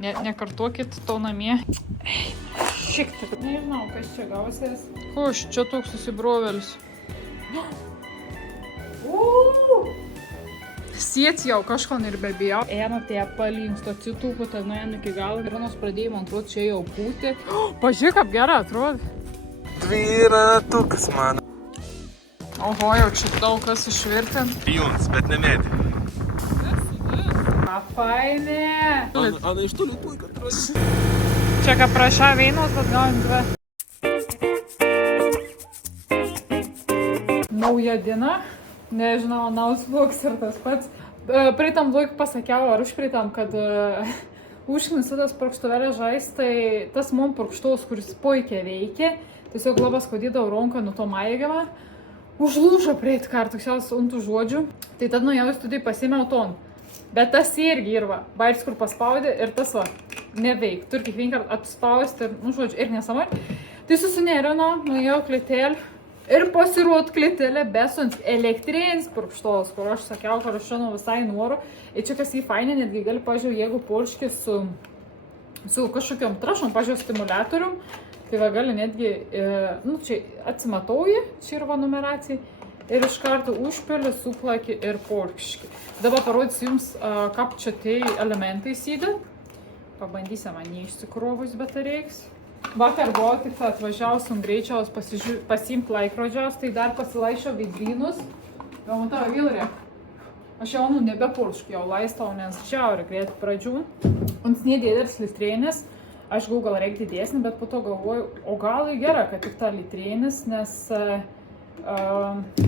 Nekartokit to namie. Šiek tiek. Nežinau, kas čia gausies. Koš, čia toks susibrovelis. Siet jau kažko ir bebijau. Ėna tie palinksto citūkų, tai nuėjom iki galo. Ir vienos pradėjai, man atrodo, čia jau pūti. Pažiūrėk, kaip gerai atrodo. Dviratukas mano. Oho, jau čia daug kas išvirtint. Jums, bet nemėti. Fainė. Ana iš tolių puikiai atrodo. Čia ką prašau veinos, bet galim dvi. Nauja diena. Nežinau, nausvoks ir tas pats. Pritam daug pasakiau, ar užpritam, kad užknisa tas purkštuvėlė žais, tai tas mum purkštuvas, kuris puikiai veikia. Tiesiog labai skaudydavo ronką nuo to maigimą. Užlūžo prieit kartuksiaus untų žodžių. Tai tad nuėjau į studiją pasėmiau ton. Bet tas irgi yra, bairis, kur paspaudė ir tas va, neveik. Turi kiekvien kartą atspausti ir, žodžiu, ir nesamai. Tai susinerino, nuėjau klėtelį ir pasiruot klėtelę besons elektrinis purkštovas, kur aš sakiau, kad aš šiandien visai noriu. Ir čia kas jį fainė, netgi gali, pažiūrėjau, jeigu purški su kažkokiom trašom, pažiūrėjau, stimuliatorium, tai va gali netgi, čia atsimatauji, čia yra va numeracija. Ir iš karto užpili, suplaki ir purkški. Dabar parodysiu jums, kaip čia tai elementai įsidė. Pabandysim, man neišsikrovus, bet reiks. Vakar buvo tik atvažiausim greičiaus pasiimt laikrodžiaus, tai dar pasilaišiau vidrynus. Jau matau, Vilrė, aš jau nebepurškiu, jau laistau, nes čia reikėtų pradžių. Ant nedėdės litrėnis, aš gal reikia didesnį, bet po to galvoju, o gal gerai, kad tik ta litrėnis, nes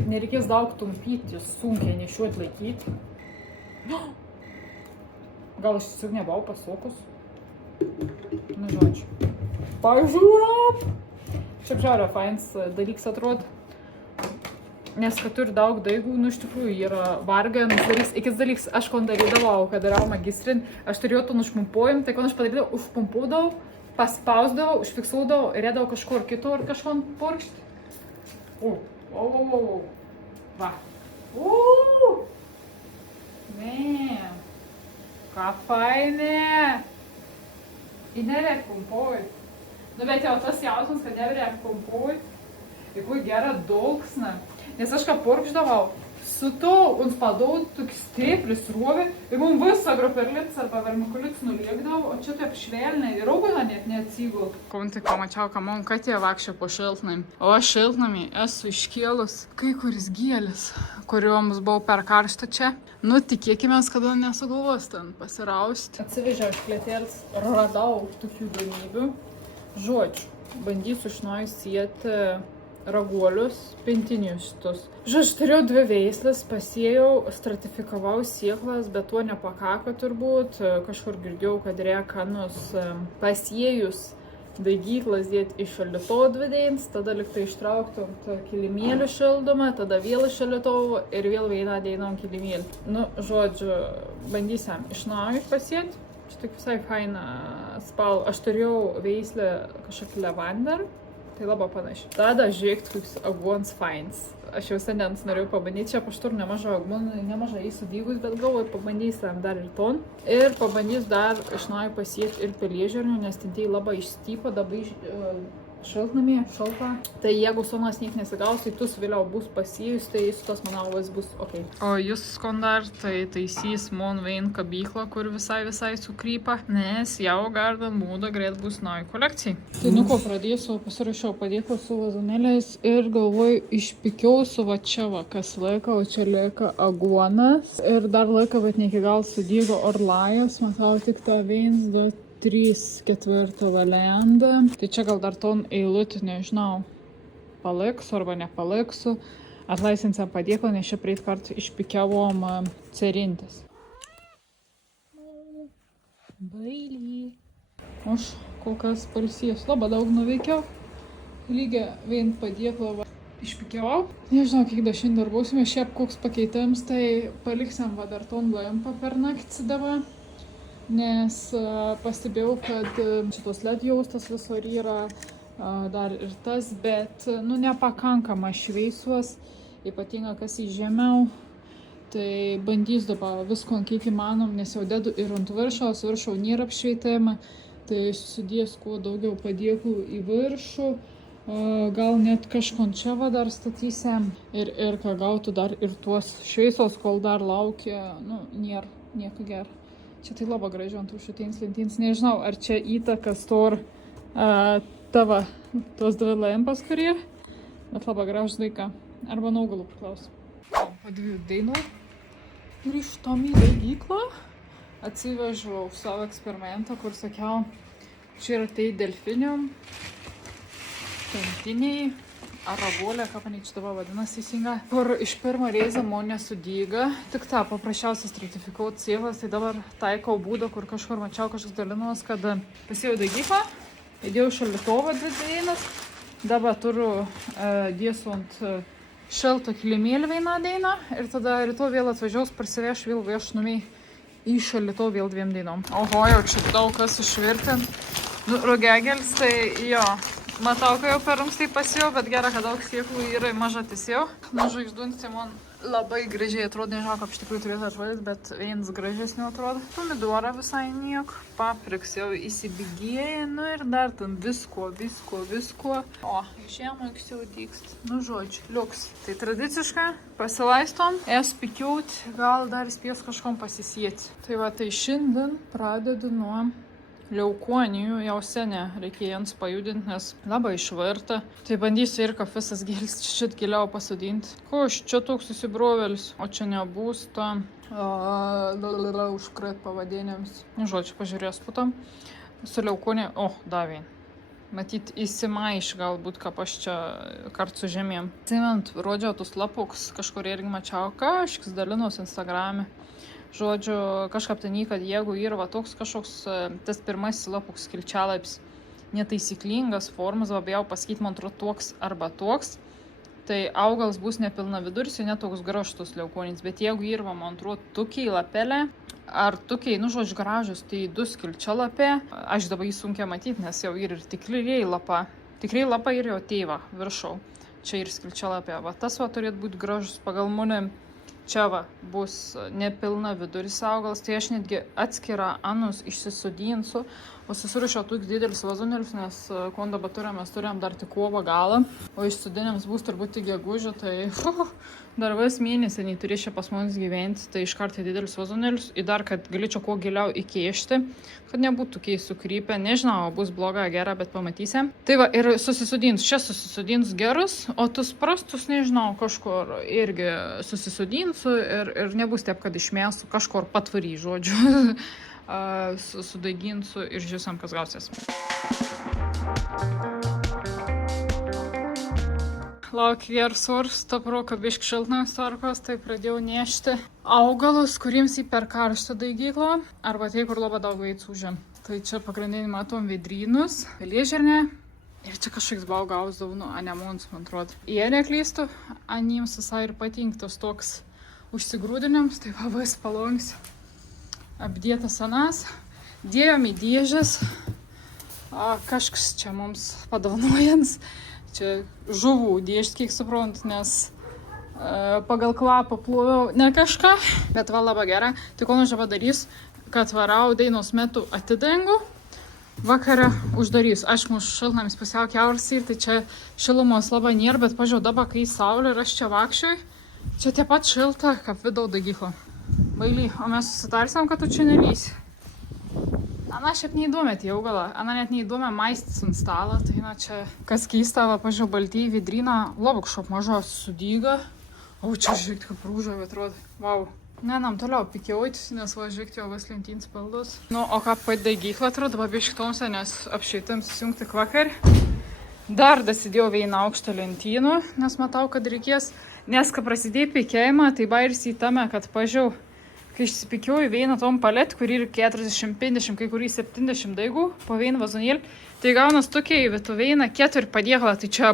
nereikės daug tumpyti, sunkiai nešiuot laikyti. Gal aš tiesiog nebuvau pasukus. Nu, žodžiu. Pažiūrėm! Šiaip žiauriai fainas dalyks atrodo. Nes kad turi daug daigų, iš tikrųjų yra varganas dalyks. Ikis dalyks, aš kon darydavau, kad darau magistrin, aš turėjau to nušpumpuojim, tai kon aš padarydavau, užpumpuodavau, paspausdavau, užfiksuodavau, rėdavau kažkur kitur, kažkon purkšti. Va. Man. Ką fainė. Ir nereik pumpuot. Nu, bet jau tas jausmas, kad nereik pumpuot. Ir kui gera dulksna. Nes aš ką purkšdavau, su to uns padau tokį stiprį sruovį ir mums visą groperlic arba vermikulic nuliekdavau, o čia taip švelniai ir raugana net neatsigul. Kaun tik pamačiau, kad man katė vakščia po šiltnamį. O aš šiltnamį esu iškėlus kai kuris gėlis, kuriuoms buvau per karštą čia. Nu, tikėkimės, kada nesugalvos ten pasirausti. Atsivežiau iš klėtėlis, radau tokių galimybių. Žodžiu, bandysiu iš naujo sieti raguolius, pintinius šitus. Žodžiu, turėjau dvi veislės, pasėjau, stratifikavau sieklas, bet tuo nepakako turbūt. Kažkur girdėjau, kad reikanus pasėjus daigyklas dėti iš šaldytuvo 2 dienas, tada liktai ištrauktum kilimėlių šildomą, tada vėl iš šaldytuvo ir vėl vieną dieną ant kilimėlį. Nu, žodžiu, bandysim iš naujo pasėti. Čia tik visai faina spalva. Aš turėjau veislę kažkokį levanderą. Tai labai panašiai. Tada žiūrėk, koks aguons fains. Aš jau seniai norėjau pabandyti, čia paštur nemažai aguonų, nemažai įsudygus, bet galvoju, pabandysim dar ir ton. Ir pabandys dar iš naujo pasiekti ir pelėžernių, nes tintėjai labai išstypo, dabar šiltnamį, šalta. Tai jeigu sonas niek nesigaus, tai tus vėliau bus pasėjus, tai su tas manau bus ok. O jūs skondar, tai taisys mon vein kabyklą, kur visai sukrypa, nes jau gardan būda greit bus nauja kolekcija. Tai nu ko pradėsiu, pasirašiau padėklą su vazonėliais ir galvoju, išpikiau su va čia va, kas laika, o čia lieka aguonas. Ir dar laika, bet ne iki gal sudygo orlajas, matau tik tą 1, 2, 3/4 valandą. Tai čia gal dar ton eilutį, nežinau, paliksiu arba nepaliksiu. Atlaisinsiam padėklą, nes čia prieit kartą išpikiavom cerintis. Bailį. Aš kol kas palsėjus labai daug nuveikiau. Lygiai vien padėklą išpikiavau. Nežinau, kiek dar šiandien darbosime. Šiaip koks pakeitėms, tai paliksim va dar ton lampą per naktį dabar. Nes pastebėjau, kad šitos LED jaustas visur yra dar ir tas, bet nu nepakankama šviesos, ypatinga kas į žemiau. Tai bandys dabar visko, kiek įmanom, nes jau dedu ir ant viršaus, viršau nėra apšvietimą, tai sudės kuo daugiau padėklų į viršų, gal net kažką čia va dar statysim ir ką gautų dar ir tuos šviesos, kol dar laukia, nu, nėra nieko gero. Čia tai labai gražiai ant užšutins lentins, nežinau, ar čia įtakas tor tavo, tos dvi lempas, kurie, bet labai gražus daika, arba nuo augalų priklauso. Po 2 dainų grįžtom į daigyklą, atsivežiau savo eksperimentą, kur sakiau, čia yra tai delfinium, pentiniai, arabolė, ką panič dabar vadinasi teisinga, kur iš pirmo reizą man nesudyga, tik tą paprasčiausią stratifikaut sėklas, tai dabar taikau būdą, kur kažkur mačiau kažkas dalinos, kad pasėjau daigyklą, įdėjau šaldytuvą 2 dienas, dabar turiu dėsiu ant šalto kilimėlį vieną dieną ir tada rytoj vėl atvažiaus, parsiveš vėl viešnumiai į šaldytuvą vėl 2 dienom. Oho, jau čia daug kas išvirtint. Nu, rugegelis, tai jo. Matau, kad jau per anksti pasėjau, bet gera, kad daug sėklų yra maža tiesiau. Nu, žvaigždunti man labai gražiai atrodo, nežinau, kaip iš tikrųjų turėtų atrodyti, bet vienas gražesnių atrodo. Pomidorą visai nieko, papriks jau įsibėgėja, nu ir dar ten visko. O, žiemą jau dykst. Nu, žodžiu, liuks. Tai tradiciškai pasilaistom, pikiūt, gal dar spės kažkom pasisieti. Tai va, tai šiandien pradedu nuo leukonijų, jau seniai reikėjo jiems pajudinti, nes labai išvarta. Tai bandysiu ir visas gėlis čia giliau pasodinti. Ko aš čia toks susibrovelis, o čia nebus ta užkret pavadinims. Žodžiu, pažiūrės putam. Su leukonija, davė. Matyt, įsimaiš galbūt, kaip aš čia kart su žemėm. Atsimint, rodžiau tus lapuks, kažkur irgi mačiau, kažkas dalinos Instagrame. Žodžiu, kažkaip ten, kad jeigu yra va toks kažkoks, tas pirmasis lapuks skilčialaipis netaisyklingas formas, labiau pasakyti, man atrodo, toks arba toks, tai augalas bus nepilna viduris ir netoks gražtus leukonis, bet jeigu yra, man atrodo, tukiai lapelė, ar tukiai, nu, žodžiu, gražus, tai 2 skilčialapė, aš dabar jį sunkia matyti, nes jau yra ir tikriai lapa ir jo tėva viršau, čia ir skilčialapė, va tas va turėtų būti gražus pagal mane. Čia va bus nepilna viduris augalas, tai aš netgi atskirą anus išsisodinsiu, o susirišiau toks didelis vazonėlis, nes ko dabar mes turėjom dar tik kovą galą, o išsodinėms bus turbūt tik gegužė, tai dar vis mėnesį neturėčiau pas mus gyventi, tai iš karto didelis vazonėlis ir dar, kad galėčiau kuo giliau įkėšti, kad nebūtų tokiai sukrypę, nežinau, bus bloga, gera, bet pamatysim. Tai va, ir susisodins, čia susisodins gerus, o tus prastus, nežinau, kažkur irgi susisodinsiu ir nebus taip, kad išmėsiu kažkur patvary, žodžiu, sudaiginsiu ir žiūrėsim, kas gausis. Laukia gersurs, tapro, kad bišk šiltnams tvarkos, tai pradėjau nešti augalus, kuriems į per karštą daigyklą, arba tai, kur labai daug vaicų žem. Tai čia pagrindinį matom vedrynus, pelėžernė ir čia kažkoks baugaus daunų anemons, man atrodo. Jie neklystu, anims visai ir patinktas toks užsigrūdiniams, tai pavais palongs. Apdėtas anas, dėjom į dėžės, kažkas čia mums padovanojans. Čia žuvų dėžt, kiek suprant, nes pagal kvapą ploviau ne kažką, bet va labai gera. Tai ko aš padarys, kad varau dainos metu atidengu, vakarą uždarys. Aišku, mūsų šiltnamis pusiau kiauras ir tai čia šilumos labai nėra, bet pažiūrėjau dabar, kai saulė ir aš čia vakščiui, čia taip pat šilta, kaip vidau daigykla. Baily, o mes susitarsim, kad tu čia nelysi. Ana šiaip neįdomė tie augalą, ana net neįdomė maistis ant stalo, tai na čia kas keista, va pažiūrėjau, baltį vidryną, labai kažkaip mažos sudyga, o čia žiūrėk, kaip rūžavė atrodo, vau. Nenam toliau pikiautis, nes va žiūrėk, jau vis lentyn spaldos. Nu, o ką pat daigykla atrodo, va bišktomse, nes apšeitam susijungti vakar. Dar dasidėjau vieną aukštą lentynų, nes matau, kad reikės, nes kai prasidėjo pikėjimą, tai bairis į tame, kad pažiūrėjau, kai išsipikioju vieną tom palet, kur yra 40-50, kai kurį 70 daigų, po vieną vazonėlį, tai gaunas tokiai, bet tu vieną 4 padėklą, tai čia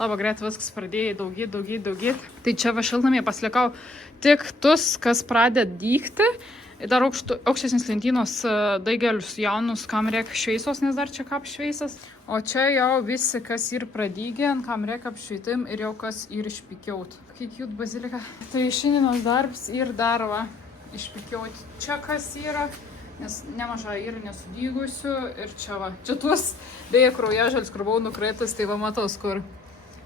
labai greit viskas pradėjo daugėt. Tai čia va šiltnamie pasilikau tik tus, kas pradeda dygti Dar aukštesnis lentynos daigelius jaunus, kam reikia šveisos, nes dar čia kap šveisas. O čia jau visi, kas ir pradygė, kam reikia apšveitim ir jau kas ir išpikiaut. Kaip jūt bazilika. Tai šiandienos darbs ir dar va išpikiaut. Čia kas yra, nes nemažai yra nesudygusių ir čia va. Čia tuos beje kraujažalis, kur buvau nukreitas, tai va matos, kur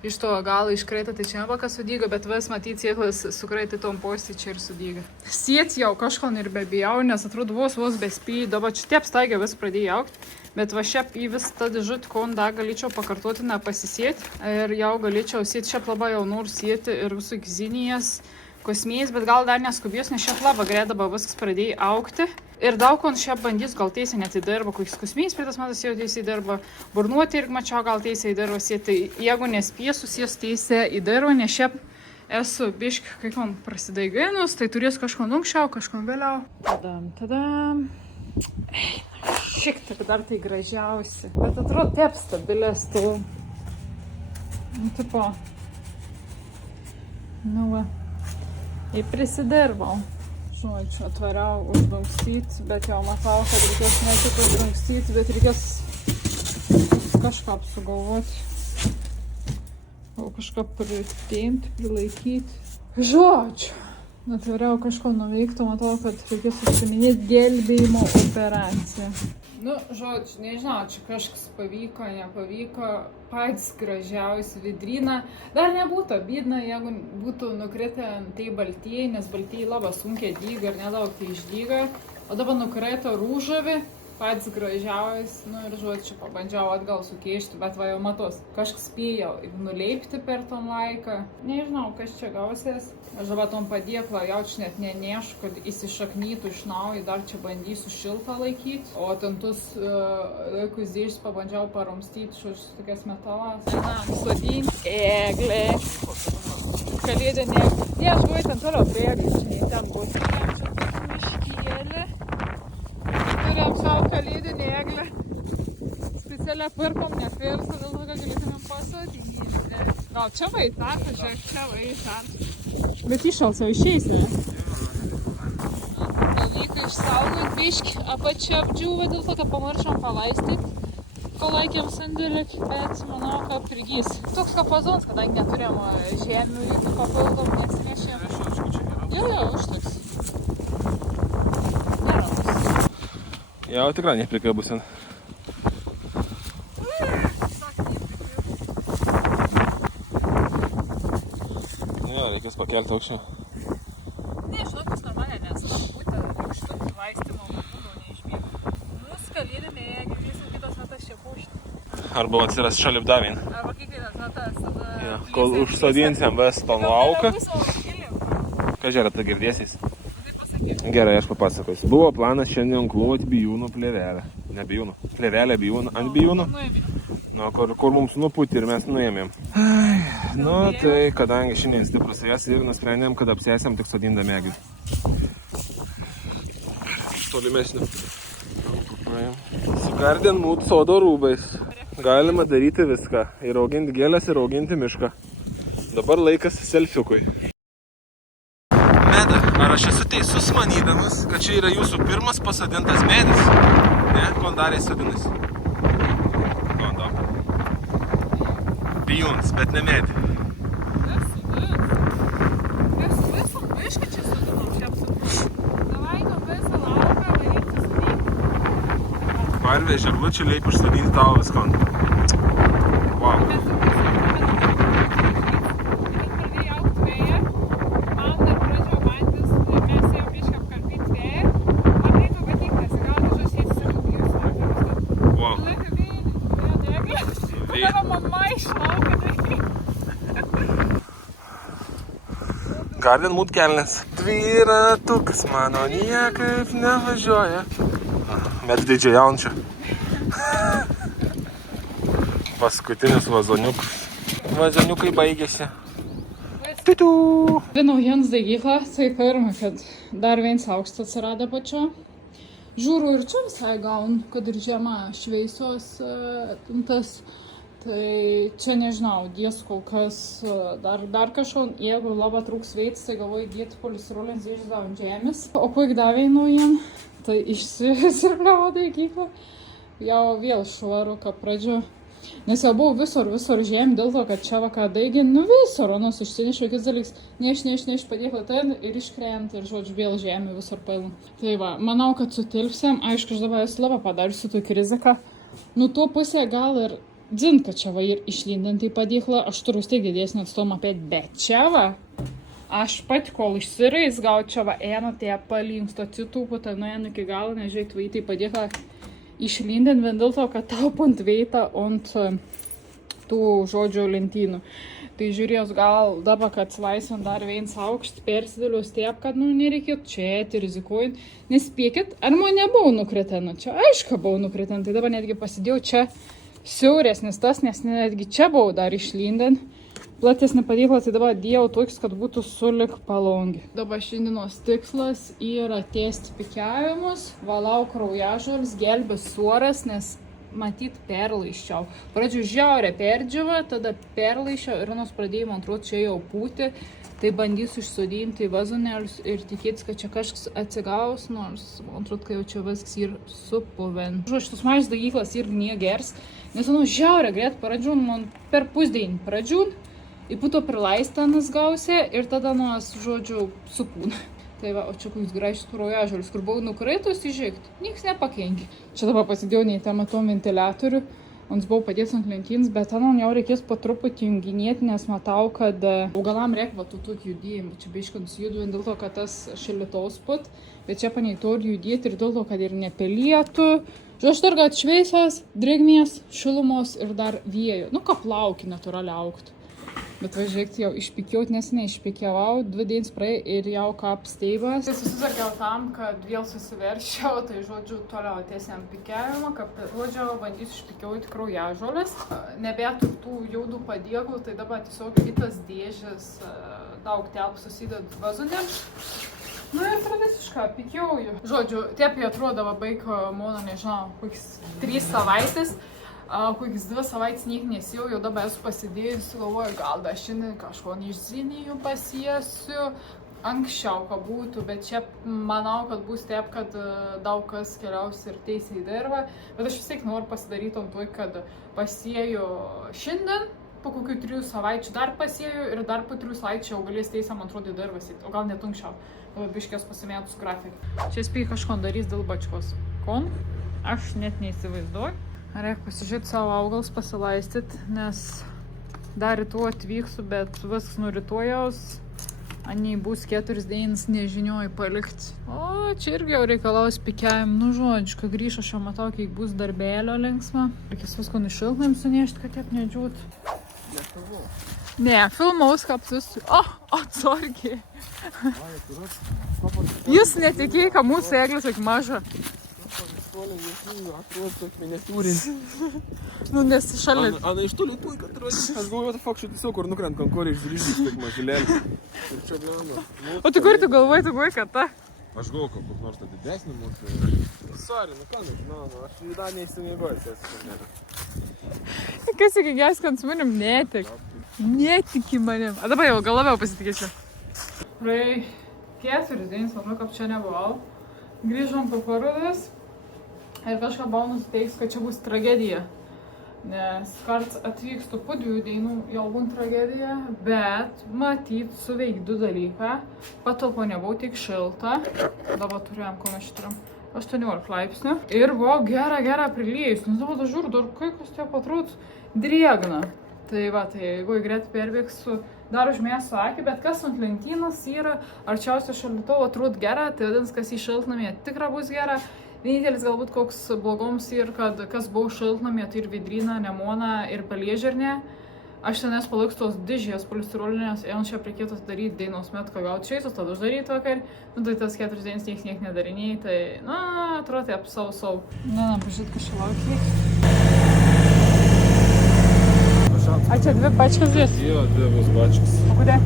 iš to galo iškreita, tai čia nepakas sudyga, bet vis matyti sėklas sukreita tom postį čia ir sudyga. Siet jau kažko ir bebijau, nes atrodo vos bespėjai, dabar čia tie apstaigė vis pradėjo augti, bet va šiaip į vis tą dėžutį, kon dar galėčiau pakartotinę pasisėti ir jau galėčiau sėti, šiaip labai jau noriu sėti ir visų gizinijas, kosmėjais, bet gal dar neskubės, nes šiaip labai greit dabar viskas pradėjo augti. Ir daug kon šiaip bandys, gal teisė net įdirba, kokiais kosmėjais pritas metas jau teisė įdirba, burnuoti ir mačiau gal teisė įdirba sėti, tai jeigu nespėsiu sės teisė įdirba, nes šiaip esu biški, kaip man prasidaigainus, tai turės kažko anksčiau, kažko vėliau. Tadam. Šiek tiek dar tai gražiausi, bet atrodo taip stabilės tu. Tipo. Nu va. Ir prisidirbau. Žodžiu, atvariau uždangstyti, bet jau matau, kad reikės ne tik uždangstyti, bet reikės kažką apsugalvoti. O kažką pritempti, prilaikyti. Žodžiu, atvariau kažko nuveikti, matau, kad reikės užsiminėti gelbėjimo operaciją. Nu, žodžiu, nežinau, čia kažkas pavyko, nepavyko, pats gražiausi vidryną. Dar nebūtų bidna, jeigu būtų nukritę tai baltieji, nes baltieji labai sunkiai dyga ir nedaug tai išdyga. O dabar nukrito rūžavi, pats gražiausi, nu ir žodžiu, pabandžiau atgal sukeišti, bet va jau matos, kažkas spėjau nuleipti per tom laiką. Nežinau, kas čia gausies. Aš dabar tom padėklą jaučiu net nenešu, kad įsišaknytų iš naujo, dar čia bandysiu šiltą laikyti. O ten tus laikus dėžus pabandžiau paromstyti šios tokias metalas. Einam sodinti eglę. Kalėdinė eglė. Ne, aš buvau ten toliau prie eglės, čia nei ten bus. Miškėlė. Turėjom savo kalėdinę eglę. Specialią pirkom, nepirkau, dėl to, kad galėtumėm pasodinti. Gal čia vaitaka, žiūrėk, čia vaitaka. Bet iššals jau išeis, ne? Pavyko išsaugoti biškį, apačia apdžiūva dėl to, kad pamiršom palaistyti, kol laikėm sandėlį, bet manau, kad prigys. Toks kapazons, kadangi neturėjom žemių ir papildom, nieks nešėm. Jo, užteks. Geras. Jau tikrai neprikabusin. Reikės pakelti aukščiau. Ne, žinokis normaliai, nes būti šitokį laistymą būdų neišbėgų. Mūsų kalėdinė eglė, kitos metas čia pušti. Arba atsiras šalipdavin. Arba kiekvienas metas tada... Ja, kol užsodinsim ves tom lauką. Ką žiūrė, tai girdėsis? Tai pasakyk. Gerai, aš papasakosiu. Buvo planas šiandien kloti bijūnų plėvelę. Ne bijūnų. Plėvelę bijūnų. Ant bijūnų. Nu, kur mums nupūti ir mes nuėmėm. Nu, tai kadangi šiandien stiprus vėjas ir nusprendėm, kad apsėsim tik sodindami eglį. Iš tolimesnio. Su Garden Mood sodo rūbais. Galima daryti viską. Ir auginti gėlės, ir auginti mišką. Dabar laikas selfiukui. Meda, ar aš esu teisus manydamas, kad čia yra jūsų pirmas pasodintas medis? Ne, kondariai sodinasi. Bijūns, bet ne medį. Visam biškį čia sodinom, čia apsipūs. Davai, visą lauką varyti sodinti. Parvežė glučių leip užsodinti tavo viskon. Wow. Bet pradėjo augti vėją. Man dar pradėjo bantis, mes jau biškį apkalbyti vėją. Man reikia patikti, nesigauti žašyti sirūkį. Wow. Laiką vėją, tavo mama išlaukia. Garden Mood kelnes. Dviratukas mano niekaip nevažiuoja. Bet didžiajaujančia. Paskutinis vazoniukas. Vazoniukai baigėsi. Tutu. Naujiems daigykla, tai pirma, kad dar vienas aukštas atsirado pačio. Žiūriu ir čia visai gaun, kad ir žiema šveisos, tas Tai čia nežinau, dies kol kas dar kažko, jeigu labai trūks veids, tai galvoju įgyti polistirolins išdą ant žemės. O kuo davė naujien, tai išsirbliavo daigyklą, jau vėl švaru, ką pradžio. Nes jau buvau visur žemė, dėl to, kad čia vaką daigin, nu visur, anos išsinešiu, kits dalyks, neš padėklą ten ir iškrent ir, žodžiu, vėl žemė visur pailų. Tai va, manau, kad sutilpsim, aišku, aš dabar esu labai padarysiu tokį riziką. Nu, tuo pusė gal ir dzin, kad čia va ir išlindant į padėklą, aš turiu stiek didesnį atstumą apie, bet čia va, aš pat kol išsirais, gal čia va, eina tie palinksto citūpų, tai nuėjant iki galo, nežiūrėt, va, į padėklą. Išlindant vien dėl to, kad taupant veitą ant tų žodžių lentynų. Tai žiūrėjus gal dabar, kad laisvant dar viens aukšt persidėlius taip, kad nu nereikėtų čia ėti rizikuojant. Nes spėkit, ar man nebuvau nukritę, čia aišku buvau nukritę, tai dabar netgi pasidėjau čia siauresnis tas, nes netgi čia buvau dar išlindant. Platesnį padėklą, tai dabar dėjau toks, kad būtų sulik palongi. Dabar šiandienos tikslas yra tęsti pikiavimus, valau kraujažolis, gelbės suoras, nes matyt perlaiščiau. Pradžiu žiaurė perdžiava, tada perlaiščiau ir nors pradėjau, man atrodo, čia jau pūti, tai bandysiu išsodinti vazonėlius ir tikėtis, kad čia kažkas atsigaus, nors man atrodo, kad jau čia viskas ir supuven. Šitas mažas daigyklas irgi negers, nes žiaurė greit pradžiūn, man per pusdienį pradžiūn. Į puto prilaistanas gausė ir tada nuos, žodžiu, supūna. Tai va, o čia koks gražus kraujažolis, kur buvau nukritus įžiūrėti, nieks nepakenkė. Čia dabar pasidėjau nei tą matom ventiliatorių, ons buvau padėtas ant lentyns, bet ten jau reikės po truputį junginėti, nes matau, kad augalam reikia va tų tokį judėjimą. Čia biškant sujudu dėl to, kad tas šilitaus put, bet čia paneito ir judėti ir dėl to, kad ir nepelėtų. Žodžiu, dar gal šveisas, drėgmės, šilumos ir dar vėjo. Nu, ką plauki natūraliai augtų. Bet važiuokit, jau išpikiaut, nes neišpikiavau, 2 dienas praėjo ir jau kap steibas. Tai susisakiau tam, kad vėl susiveršiau, tai žodžiu, toliau tiesiam pikiavimą, kad žodžiu, bandysiu išpikiauti kraujažoles. Nebėtų tų jaudų padėklų, tai dabar tiesiog kitas dėžės daug telp susideda vazonėms. Nu ir tradiciškai pikiauju. Žodžiu, taip jie atrodo labai, mano, nežinau, kokias 3 savaitės. Kokias 2 savaitės niek nesijau, jau dabar esu pasidėjus, galvoju, gal dar šiandien kažko neišzinijų pasiesiu, anksčiau, ką būtų, bet čia manau, kad bus taip, kad daug kas keliaus ir teisiai į dirvą, bet aš vis tiek noriu pasidaryti ant to, kad pasieju šiandien, po kokių 3 savaičių dar pasieju ir dar po 3 savaičių jau galės teisę, man atrodo, į dirvą sėti, o gal net anksčiau, biškės pasimėtus grafiką. Čia spėjai kažko darys dėl bačkos. Kon? Aš net neįsivaizduoju. Reikia pasižiūrėti savo augalus, pasilaistyti, nes dar rytoj atvyksiu, bet viskas nuo rytojaus, aniai bus 4 dienas nežinioj palikti. O čia irgi jau reikalaus pikiavim, nu žodžiu, kai grįžo, aš jau matau, kiek bus darbėlio linksma. Reikės visko nušiltnėm sunešti, kad tiek nedžiūtų. Ne, filmaus kapsus. O, atsargiai. Jūs netikėjai, kad mūsų eglės tik maža. Nu, nes šalia... Ana iš toliau puikiai atrodo. Aš galvoju, what the fuck, šitai kur nukrent konkorį iš ryždys, tik mažylėlį. Ir čia blana. O tu kur tu galvoji, kad ta? Aš galvoju, kad kur nors tą didesnį mūsų... Sorry, nu ką, nežinau, aš jų dar neįsimėgojęs esu. Kas iki gės, kad su manim netik. Netiki manim. A dabar jau gal labiau pasitikėsiu. Praėjai 4 dienas, manau, kad čia nebuvau. Grįžom po parodas. Ir kažką buvau nusiteiks, kad čia bus tragedija. Nes karts atvykstu po 2 dienų, jau būn tragedija, bet matyt suveik 2 dalyką. Patalpo nebuvo tik šilta. Dabar turėjom, ko mes turim, 18 laipsnių. Ir buvo gera priliejus. Nu, dabar žiūriu, dar kai kas tie patrūts drėgna. Tai va, tai jeigu greit perbėgsiu, dar užmėsiu akį, bet kas ant lentynos yra arčiausia šaldytuvo atrodo gera, tai vadins, kas į šiltnamį tikrai bus gera. Vienintelis galbūt koks blogoms ir kad kas buvo šiltnamie, tai ir vidryna, nemona ir pelėžernė. Aš tenės paliksiu tos dėžės polistirolinės, ir čia reikėtų daryti dienos metu, ką gauti šiais, o tada uždaryti vakar. Nu, tai tas 4 dienas nieks nedarinėjai, tai, na, atrodo, taip, savo. Na, pažiūrėt, kas čia laukia. A čia 2 pačkas dės? Jo, 2 bus pačkas. O kodėl?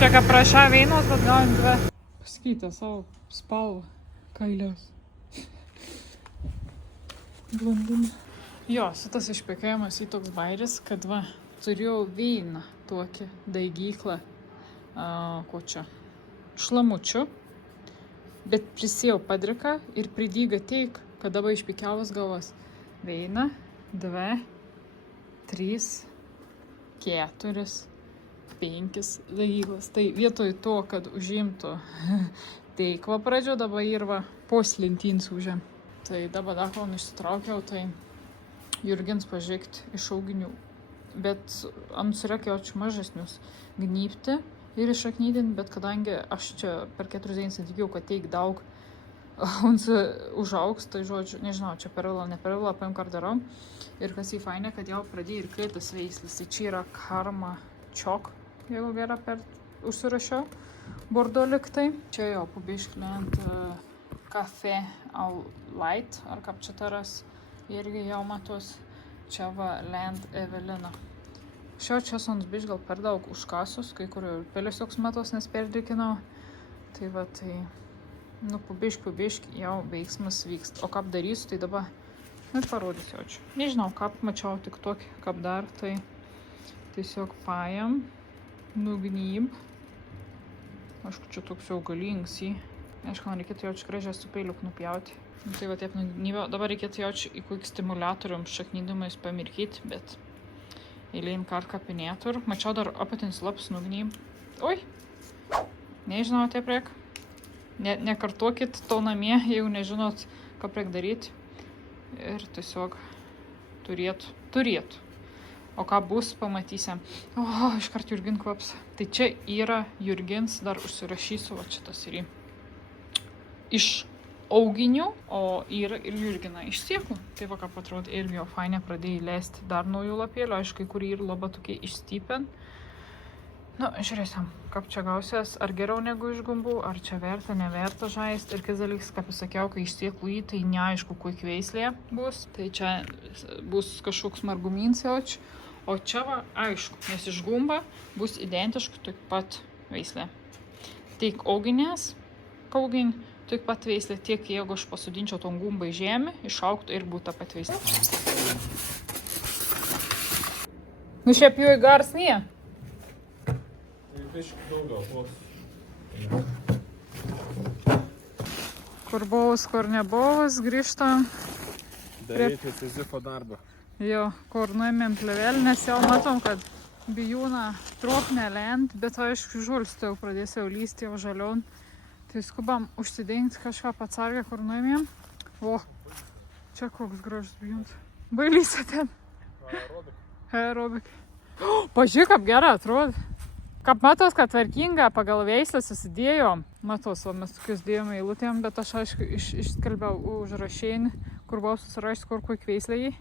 Čia ką prašą veinos, bet galim 2. Pasikeitė savo spalvą kailiaus. Blondinė. Jo, šitas išpekėjimas į toks bairis, kad va, turėjau vyną tokį daigyklą, ko čia, šlamučių, bet prisėjau padriką ir pridyga teik, kad dabar išpekėjavus galvos. Vyną, 2, 3, 4, 5 daigyklas. Tai vietoj to, kad užimtų teikvą pradžio, dabar ir va, poslintins užėm. Tai dabar dar kol išsitraukiau, tai Jurgins pažiūrėkti iš auginių. Bet nusireikėjau mažesnius gnypti ir išaknydinti, bet kadangi aš čia per 4 dienas tikėjau, kad teik daug užaugs, tai žodžiu, nežinau, čia per vėlą, ne per vėlą, paim kartą. Ir kas į fainę, kad jau pradėjo ir kaitas veislis. Tai čia yra Karma Chok, jeigu gerą užsirašiau, bordo liktai. Čia jau pabiškį ant Cafe All Light, ar kaip čia taras. Irgi jau matos, čia va Land Evelina. Šio čia sons biš gal per daug užkasus, kai kur ir pelėsioks metos nesperdrikinau. Tai va, tai, nu, pabiški jau veiksmas vykst. O kaip darysiu, tai dabar, nu, parodysiu jau čia. Nežinau, kaip mačiau tik tokį, kaip dar, tai tiesiog paėm, nugnyb. Aišku, čia toks jau galingas jį. Aišku, man reikėtų jau čia gražiai su peiliuk nupjauti. Nu, tai va taip nugnybiau. Dabar reikėtų jau čia į kokį stimulatorium šaknydamais pamirkyti, bet eilin kart kapinėtur. Mačiau dar apatins laps nugnyb. Oi! Nežinau, taip reik. Nekartokit to namie, jeigu nežinot, ką reik daryti. Ir tiesiog turėtų. O ką bus, pamatysim. O, iškart Jurgin kvaps. Tai čia yra Jurgins, dar užsirašysiu, va šitas ir iš auginių, o yra ir Jurgina iš sėklų. Tai va, kaip atrodo, irgi jau fainė pradėjai leisti dar naujų lapėlių. Aišku, kurį ir labai tokie išstypen. Nu, žiūrėsim, kaip čia gausies, ar geriau negu iš gumbų, ar čia verta, neverta žaist. Ir kas dalykas, kaip sakiau, kai iš sėklų tai neaišku, kokia veislė bus. Tai čia bus kažkoks margumins jauč. O čia va, aišku, nes iš gumba bus identiškai tik pat veislė. Tik auginės, kaugin, tik pat veislė, tiek jeigu aš pasodinčiau tom gumbai žemę, išaugtų ir būtų pat veislė. Nu šiaip jau į gars nie. Biškį daugiau bus. Kur buvus, kur nebuvus, grįžtam. Daryti Sizifo darbą. Jo, kur nuėmėm plevelį, nes jau matom, kad bijūna troknė lent, bet aišku, žulstė jau pradės jau lysti, jau žalion. Tai skubam užsidengti kažką atsargę, kur nuėmėm. O, čia koks gražus bijūnas. Bailysė ten. Aerobik. Pažiūrėk, kaip gerai atrodo. Kaip matos, kad tvarkinga pagal veislę susidėjo. Matos, o mes tokius dėjome eilutėm, bet aš aišku išskelbiau užrašėnį, kur buvau susirašęs, kur kokia veislė jį.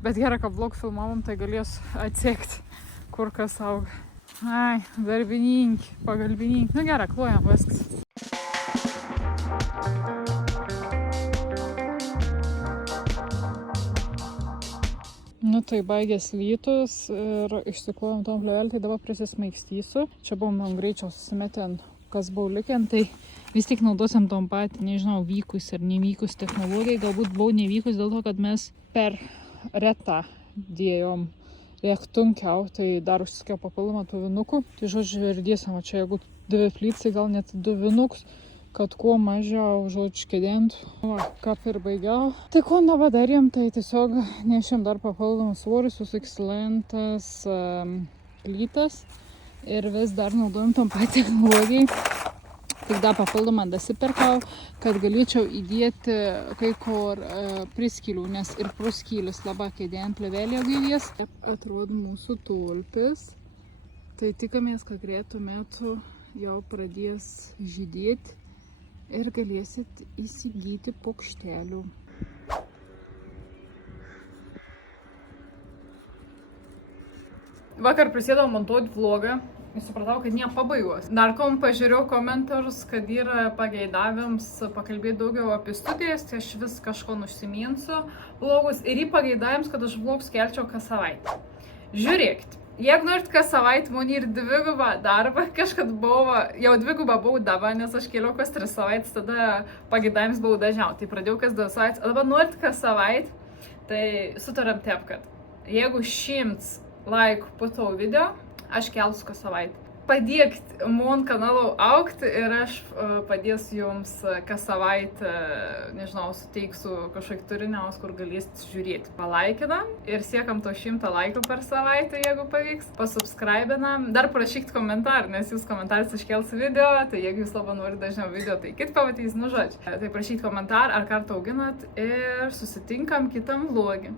Bet gerai, kad vlog filmavom, tai galės atsekti, kur kas auga. Ai, darbininkai, pagalbininkai. Nu gerai, klojam, viskas. Nu tai baigės lytus ir išsiklojom tom plevelį, tai dabar prisismaigstysiu. Čia buvom greičiau susimetę, kas buvo likę, tai vis tik naudosim tom patį, nežinau, vykus ir nevykus technologijai. Galbūt buvau nevykus dėl to, kad mes per retą dėjom rektunkiau, tai dar užsiskėjo papildomą tų vinukų. Tai žodžiu, ir dėsim, čia jeigu 2 plytsai, gal net 2 vinukus, kad kuo mažiau, žodžiu, kėdėntų. Va, kaip ir baigiau. Tai ko nepadarėm, tai tiesiog nešėm dar papildomą svorį, susiks lentas, plytas ir vis dar naudojam tom pat technologijai. Tik dar papildomą dasipirkau, kad galėčiau įdėti kai kur priskylių, nes ir proskylis labai kėdė ant plevelio gyvės. Atrodo mūsų tulpis. Tai tikamės, kad greitu metu jau pradės žydėti ir galėsit įsigyti paukštelių. Vakar prisėdau montuoti vlogą. Ir supratau, kad nepabaigos. Dar kom pažiūrėjau komentarus, kad yra pageidavimams pakalbėti daugiau apie studijas, tai aš vis kažko užsiminsiu vlogus ir į pageidavimams, kad aš vlogus kelčiau kas savaitę. Žiūrėkit, jeigu norit kas savaitę, man ir 2 darbą, kažkad buvo, jau 2 buvau dabar, nes aš keliau kas 3 savaitės, tada pageidavimams buvau dažniau. Tai pradėjau kas 2 savaitės, o dabar norit kas savaitę, Tai sutarėm taip, kad jeigu 100 laikų po tavo video, aš kelsiu kas savaitę. Padėkit mūn kanalų augti ir aš padėsiu jums kas savaitę, nežinau, suteiksiu kažkokį turiniaus, kur galėsit žiūrėti. Palaikinam ir siekam to 100 laikų per savaitę, jeigu pavyks. Pasubscribinam. Dar prašykit komentarą, nes jūs komentarais iškelsiu video, tai jeigu jūs labai norit dažniau video, tai kit pamatys, nu žodžiu. Tai prašykit komentarą, ar kartą auginat ir susitinkam kitam vlogį.